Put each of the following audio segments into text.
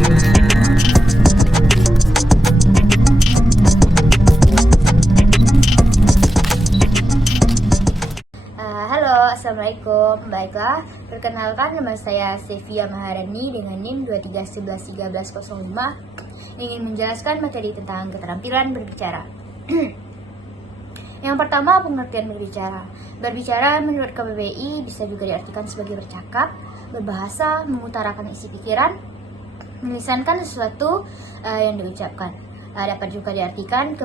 Halo, Assalamualaikum. Baiklah, perkenalkan nama saya Sevia Maharani dengan NIM 23111305, ingin menjelaskan materi tentang keterampilan berbicara. Yang pertama, pengertian berbicara. Berbicara menurut KBBI bisa juga diartikan sebagai bercakap, berbahasa, mengutarakan isi pikiran, melisankan sesuatu yang diucapkan. Dapat juga diartikan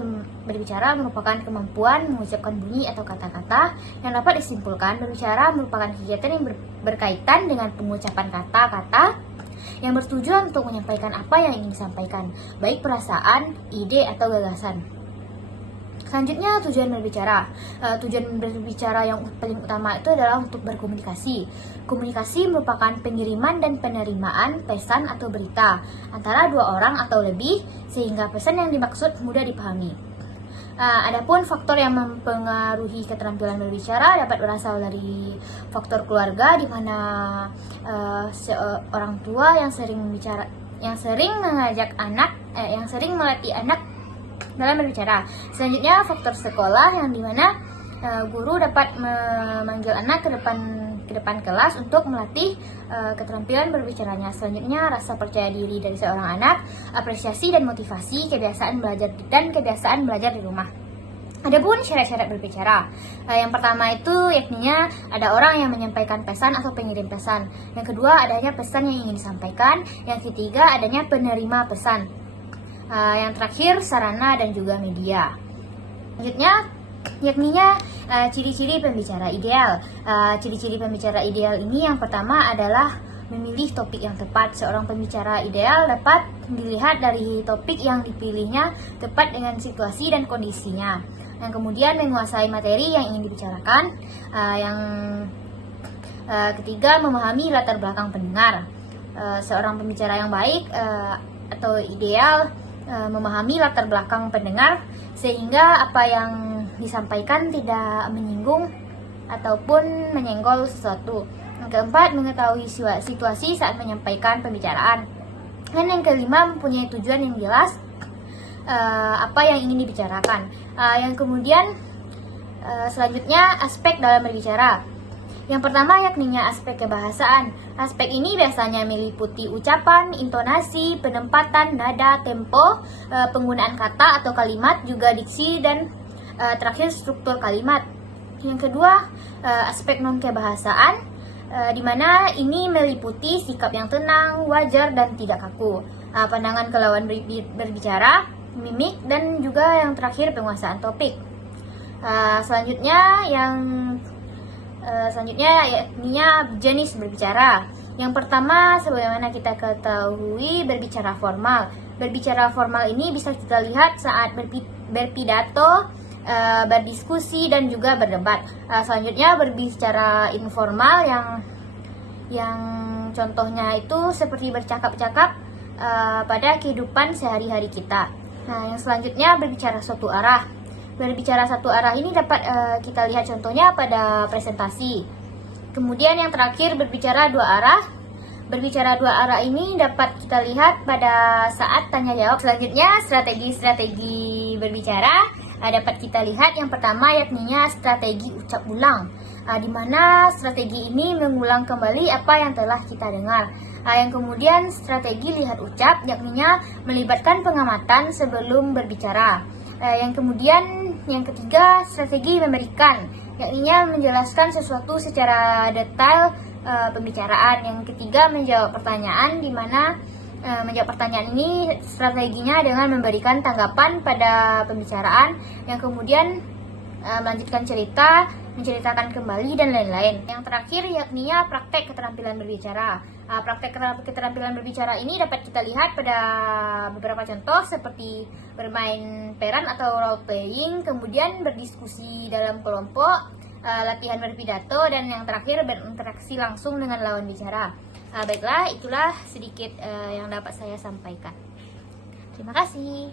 berbicara merupakan kemampuan mengucapkan bunyi atau kata-kata yang dapat disimpulkan. Berbicara merupakan kegiatan yang berkaitan dengan pengucapan kata-kata yang bertujuan untuk menyampaikan apa yang ingin disampaikan, baik perasaan, ide, atau gagasan. Selanjutnya, tujuan berbicara. Tujuan berbicara yang paling utama itu adalah untuk berkomunikasi. Komunikasi merupakan pengiriman dan penerimaan pesan atau berita antara dua orang atau lebih, sehingga pesan yang dimaksud mudah dipahami. Adapun faktor yang mempengaruhi keterampilan berbicara dapat berasal dari faktor keluarga, di mana seorang tua yang sering melatih anak dalam berbicara. Selanjutnya, faktor sekolah, yang dimana guru dapat memanggil anak ke depan kelas untuk melatih keterampilan berbicaranya. Selanjutnya, rasa percaya diri dari seorang anak, apresiasi dan motivasi, kebiasaan belajar di rumah. Adapun syarat-syarat berbicara, yang pertama itu yakninya ada orang yang menyampaikan pesan atau pengirim pesan. Yang kedua, adanya pesan yang ingin disampaikan. Yang ketiga, adanya penerima pesan. Yang terakhir, sarana dan juga media. Selanjutnya, yakninya ciri-ciri pembicara ideal. Ciri-ciri pembicara ideal ini yang pertama adalah memilih topik yang tepat. Seorang pembicara ideal dapat dilihat dari topik yang dipilihnya tepat dengan situasi dan kondisinya. Yang kemudian, menguasai materi yang ingin dibicarakan. Yang ketiga, memahami latar belakang pendengar. Seorang pembicara yang baik atau ideal memahami latar belakang pendengar, sehingga apa yang disampaikan tidak menyinggung ataupun menyenggol sesuatu. Yang keempat, mengetahui situasi saat menyampaikan pembicaraan. Dan yang kelima, mempunyai tujuan yang jelas apa yang ingin dibicarakan. Yang kemudian selanjutnya, aspek dalam berbicara. Yang pertama yakninya aspek kebahasaan. Aspek ini biasanya meliputi ucapan, intonasi, penempatan, nada, tempo, penggunaan kata atau kalimat, juga diksi, dan terakhir struktur kalimat. Yang kedua, aspek non-kebahasaan, di mana ini meliputi sikap yang tenang, wajar, dan tidak kaku, pandangan ke lawan berbicara, mimik, dan juga yang terakhir penguasaan topik. Selanjutnya yakninya jenis berbicara. Yang pertama, sebagaimana kita ketahui, berbicara formal. Berbicara formal ini bisa kita lihat saat berpidato, berdiskusi, dan juga berdebat. Selanjutnya, berbicara informal yang contohnya itu seperti bercakap-cakap pada kehidupan sehari-hari kita. Yang selanjutnya, berbicara satu arah. Berbicara satu arah ini dapat kita lihat contohnya pada presentasi. Kemudian yang terakhir, berbicara dua arah. Berbicara dua arah ini dapat kita lihat pada saat tanya jawab. Selanjutnya, strategi berbicara dapat kita lihat. Yang pertama yakninya strategi ucap ulang, di mana strategi ini mengulang kembali apa yang telah kita dengar. Yang kemudian, strategi lihat ucap, yakninya melibatkan pengamatan sebelum berbicara. Yang kemudian, yang ketiga, strategi memberikan, yakninya menjelaskan sesuatu secara detail pembicaraan. Yang ketiga, menjawab pertanyaan, di mana menjawab pertanyaan ini strateginya dengan memberikan tanggapan pada pembicaraan. Yang kemudian, melanjutkan cerita, menceritakan kembali, dan lain-lain. Yang terakhir yakninya praktek keterampilan berbicara. Praktek keterampilan berbicara ini dapat kita lihat pada beberapa contoh seperti bermain peran atau role playing, kemudian berdiskusi dalam kelompok, latihan berpidato, dan yang terakhir berinteraksi langsung dengan lawan bicara. Baiklah, itulah sedikit yang dapat saya sampaikan. Terima kasih.